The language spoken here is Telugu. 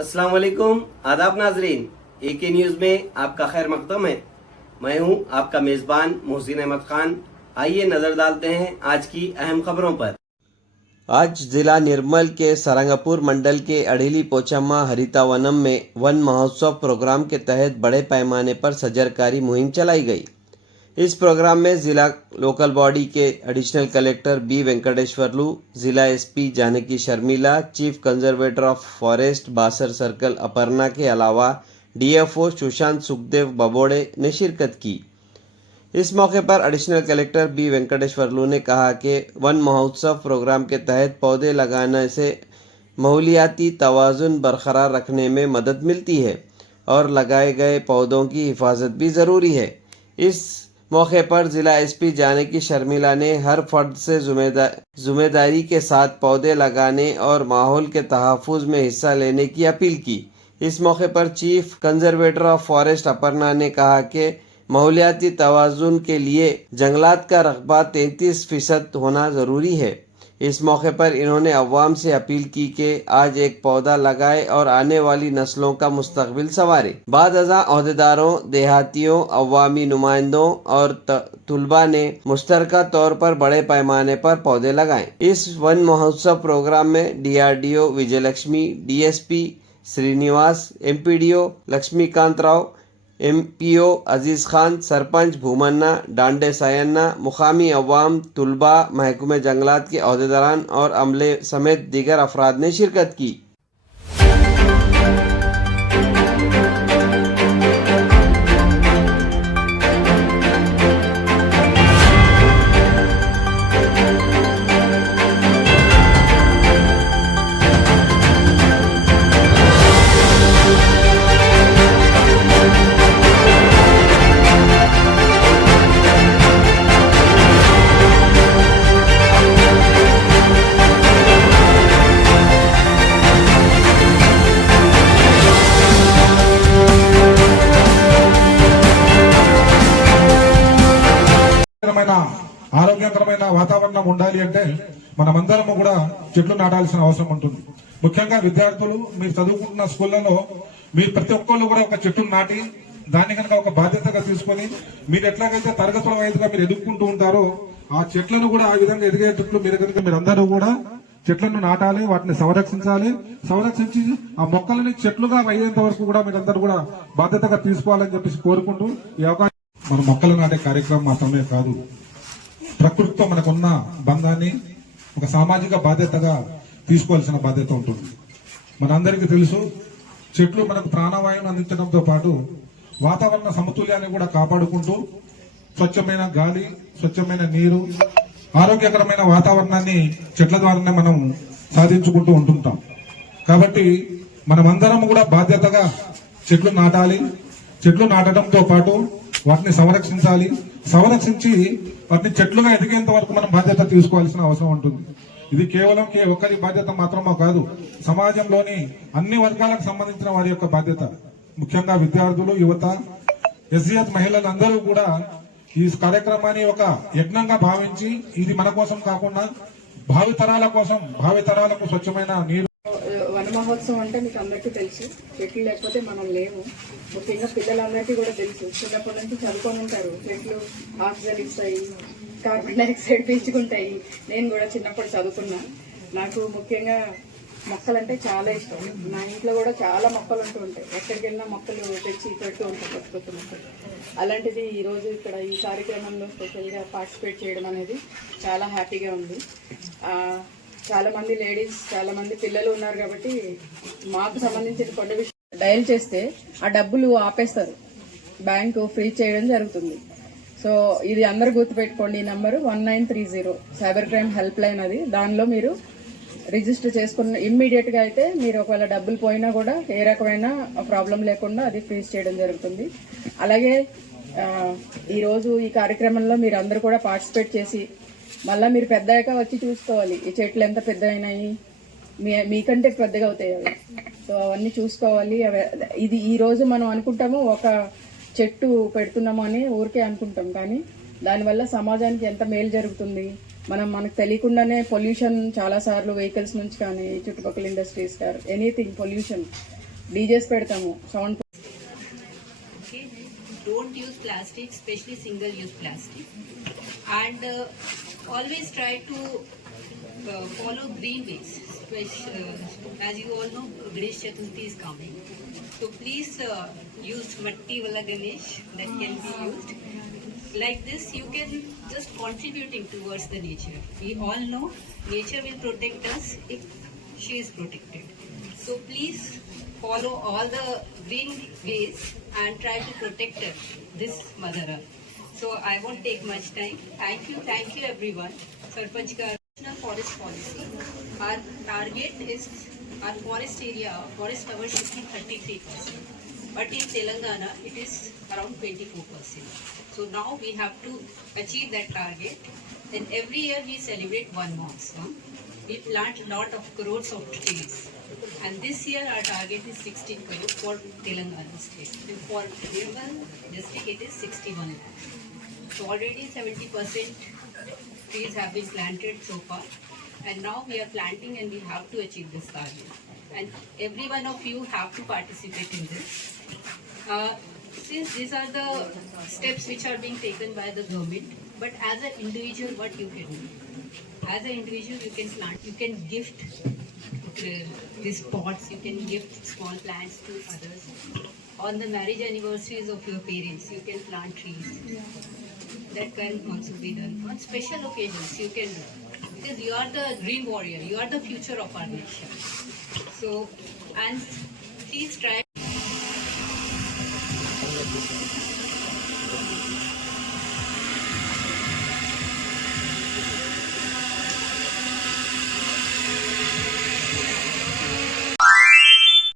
अस्सलाम वालेकुम, आदाब नाजरीन। AK न्यूज में आपका खैर मकदम है। मैं हूं आपका मेजबान मोहसिन अहमद खान। आइए नजर डालते हैं आज की अहम खबरों पर। आज जिला निर्मल के सरंगपुर मंडल के अड़ीली पोचम्मा हरितावनम में वन महोत्सव प्रोग्राम के तहत बड़े पैमाने पर सजरकारी मुहिम चलाई गई। इस प्रोग्राम में जिला लोकल बॉडी के एडिशनल कलेक्टर बी वेंकटेश्वरलू, जिला SP Janaki Sharmila, chief conservator of forest Basar circle Aparna के अलावा DFO सुशांत सुखदेव बबोड़े ने शिरकत की। इस मौके पर एडिशनल कलेक्टर बी वेंकटेश्वरलू ने कहा कि वन महोत्सव प्रोग्राम के तहत पौधे लगाने से माहौलियाती तवाज़ुन बरकरार रखने में मदद मिलती है और लगाए गए पौधों की हिफाजत भी ज़रूरी है। इस मौके पर जिला SP जानकी शर्मिला ने हर फर्द से जिम्मेदारी के साथ पौधे लगाने और माहौल के तहफ़्फ़ुज़ में हिस्सा लेने की अपील की। इस मौके पर chief conservator of forest Aparna ने कहा कि माहौलियाती तवाज़ुन के लिए जंगलात का रकबा 33% होना ज़रूरी है। इस मौके पर इन्होंने अवाम से अपील की कि आज एक पौधा लगाए और आने वाली नस्लों का मुस्तकबिल संवारे। बाद अज़ा ओहदेदारों, देहातियों, अवामी नुमाइंदों और तुलबा ने मुश्तरका तौर पर बड़े पैमाने पर पौधे लगाए। इस वन महोत्सव प्रोग्राम में DRDO Vijayalakshmi, DSP Srinivas, MPDO Laxmikant Rao, MPO अजीज खान, सरपंच भूमन्ना, डांडे सायन्ना, मुकामी अवाम, तुलबा, महकमे जंगलात के अहदेदारान और अमले समेत दीगर अफराद ने शिरकत की। ఆరోగ్యకరమైన వాతావరణం ఉండాలి అంటే మనమందరము కూడా చెట్లు నాటాల్సిన అవసరం ఉంటుంది. ముఖ్యంగా విద్యార్థులు మీరు చదువుకుంటున్న స్కూళ్లలో మీరు ప్రతి ఒక్కళ్ళు కూడా ఒక చెట్టును నాటి దాన్ని కనుక ఒక బాధ్యతగా తీసుకొని మీరు ఎట్లాగైతే తరగతుల వైద్యుగా మీరు ఎదుర్కొంటూ ఉంటారో ఆ చెట్లను కూడా ఆ విధంగా ఎదిగేటట్లు మీరందరూ కూడా చెట్లను నాటాలి, వాటిని సంరక్షించి ఆ మొక్కలని చెట్లుగా అయ్యేంత వరకు కూడా మీరందరూ కూడా బాధ్యతగా తీసుకోవాలని చెప్పేసి కోరుకుంటూ ఈ అవకాశం మన మొక్కలు నాటే కార్యక్రమం మాత్రమే కాదు, ప్రకృతితో మనకున్న బంధాన్ని ఒక సామాజిక బాధ్యతగా తీసుకోవాల్సిన బాధ్యత ఉంటుంది. మనందరికీ తెలుసు, చెట్లు మనకు ప్రాణవాయువును అందించడంతో పాటు వాతావరణ సమతుల్యాన్ని కూడా కాపాడుకుంటూ స్వచ్ఛమైన గాలి, స్వచ్ఛమైన నీరు, ఆరోగ్యకరమైన వాతావరణాన్ని చెట్ల ద్వారానే మనం సాధించుకుంటూ ఉంటుంటాం. కాబట్టి మనమందరం కూడా బాధ్యతగా చెట్లు నాటాలి. చెట్లు నాటడంతో పాటు వాటిని సంరక్షించి వాటిని చెట్లుగా ఎదిగేంత వరకు మనం బాధ్యత తీసుకోవాల్సిన అవసరం ఉంటుంది. ఇది కేవలం ఒక్కరి బాధ్యత మాత్రమే కాదు, సమాజంలోని అన్ని వర్గాలకు సంబంధించిన వారి యొక్క బాధ్యత. ముఖ్యంగా విద్యార్థులు, యువత, SGS మహిళలందరూ కూడా ఈ కార్యక్రమాన్ని ఒక యజ్ఞంగా భావించి ఇది మన కోసం కాకుండా భావితరాలకు స్వచ్ఛమైన నీరు. వన మహోత్సవం అంటే మీకు అందరికీ తెలుసు, చెట్లు లేకపోతే మనం లేవు. ముఖ్యంగా పిల్లలందరికీ కూడా తెలుసు, చిన్నప్పటి నుంచి చదువుకొని ఉంటారు. చెట్లు ఆక్సిజన్ ఇస్తాయి, కార్బన్ డైఆక్సైడ్ పీల్చుకుంటాయి. నేను కూడా చిన్నప్పుడు చదువుకున్నా. నాకు ముఖ్యంగా మొక్కలంటే చాలా ఇష్టం. నా ఇంట్లో కూడా చాలా మొక్కలు ఉంటూ ఉంటాయి. ఎక్కడికి వెళ్ళినా మొక్కలు తెచ్చి పెడుతూ ఉంటాయి, కొత్త కొత్త మొక్కలు. అలాంటిది ఈరోజు ఇక్కడ ఈ కార్యక్రమంలో స్పెషల్గా పార్టిసిపేట్ చేయడం అనేది చాలా హ్యాపీగా ఉంది. చాలా మంది లేడీస్, చాలా మంది పిల్లలు ఉన్నారు కాబట్టి మాకు సంబంధించిన కొన్ని విషయాలు డయల్ చేస్తే ఆ డబ్బులు ఆపేస్తారు, బ్యాంకు ఫ్రీజ్ చేయడం జరుగుతుంది. సో ఇది అందరు గుర్తుపెట్టుకోండి. ఈ number 1930 cyber crime help line. అది దానిలో మీరు రిజిస్టర్ చేసుకున్న ఇమ్మీడియట్ గా అయితే మీరు ఒకవేళ డబ్బులు పోయినా కూడా ఏ రకమైన ప్రాబ్లం లేకుండా అది ఫ్రీజ్ చేయడం జరుగుతుంది. అలాగే ఈరోజు ఈ కార్యక్రమంలో మీరు అందరూ కూడా పార్టిసిపేట్ చేసి మళ్ళీ మీరు పెద్దగా వచ్చి చూసుకోవాలి ఈ చెట్లు ఎంత పెద్ద అయినాయి, మీకంటే పెద్దగా అవుతాయి అవి. సో అవన్నీ చూసుకోవాలి. ఇది ఈ రోజు మనం అనుకుంటాము ఒక చెట్టు పెడుతున్నాము అని ఊరికే అనుకుంటాం, కానీ దానివల్ల సమాజానికి ఎంత మేలు జరుగుతుంది. మనకు తెలియకుండానే పొల్యూషన్ చాలా సార్లు వెహికల్స్ నుంచి కానీ చుట్టుపక్కల ఇండస్ట్రీస్ ఎనీథింగ్ పొల్యూషన్ డీజేస్ పెడతాము, sound. Okay, don't use plastic, especially single use plastic, and always try to follow green ways, as you all know Ganesh Chaturthi is coming, so please use matti wala Ganesh that can be used. Like this you can just contributing towards the nature. We all know nature will protect us if she is protected, so please follow all the green ways and try to protect her, this mother earth. So I won't take much time. Thank you everyone. Sarpanch ka national forest policy. Our target is our forest area, forest cover should be 33%. But in Telangana it is around 24%. So now we have to achieve that target. And every year we celebrate one monsoon. We plant a lot of crores of trees. And this year our target is 16 crores for Telangana state. And for Nirmal district it is 61 lakhs. So already 70% trees have been planted so far. And now we are planting and we have to achieve this target. And every one of you have to participate in this. Since these are the steps which are being taken by the government, but as an individual what you can do? As an individual you can plant, you can gift these pots, you can gift small plants to others. On the marriage anniversaries of your parents, you can plant trees. That can also be done. On special occasions you can do. Because you are the dream warrior, you are the future of our nation. So, and please try